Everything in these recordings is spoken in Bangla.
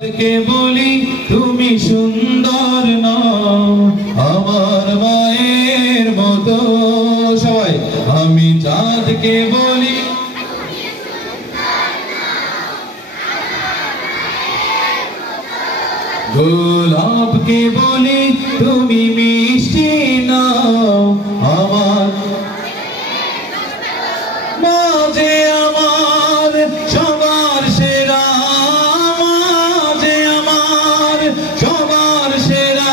কে বলি তুমি সুন্দর নও আমার মায়ের মতো। সবাই আমি চাঁদকে বলি গোলাপকে বলি তুমি মিষ্টি নও আমার মাঝে আমার সবার সেরা মাঝে আমার সবার সেরা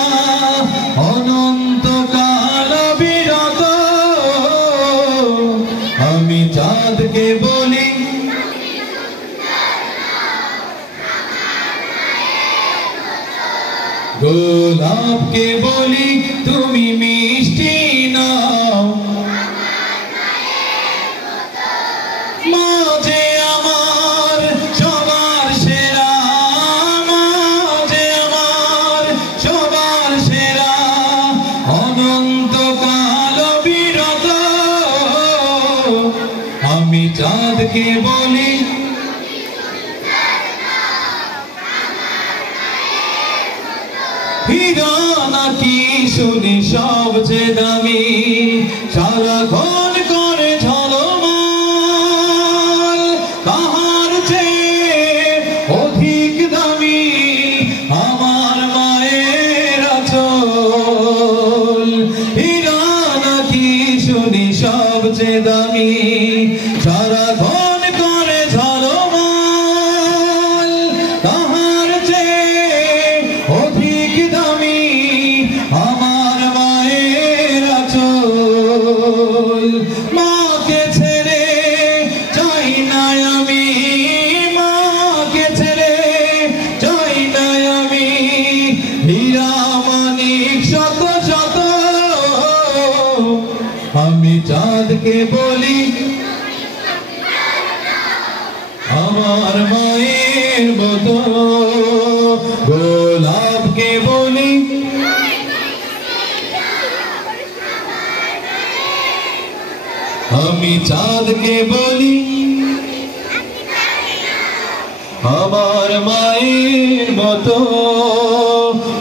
অনন্তকাল বিরত আমি চাঁদকে বলি গোলাপকে বলি তুমি মিষ্টি নাও মাঝে আমার সবার সেরা মাঝে আমার সবার সেরা অনন্তকাল বিরত আমি চাঁদকে বলি হীরা নাকি শুনি সবচেয়ে দামি সারাক্ষণ করে ঝলমল কাহার চেয়ে অধিক দামি আমার মায়ের আঁচল। হীরা নাকি শুনি সবচেয়ে দামি সারাক্ষণ করে ঝলমল কাহার চেয়ে অধিক দামি আমার মায়ের আঁচল। মাকে ছেড়ে চাই না আমি মাকে ছেড়ে চাই না আমি হীরা মানিক শত শত আমি চাঁদকে বলি আমার মায়ের মতো। গোলাপকে বলি আমি চাঁদকে বলি আমার মায়ের মতো।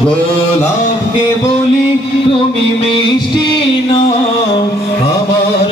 গোলাপকে বলি তুমি মিষ্টি নাও আমার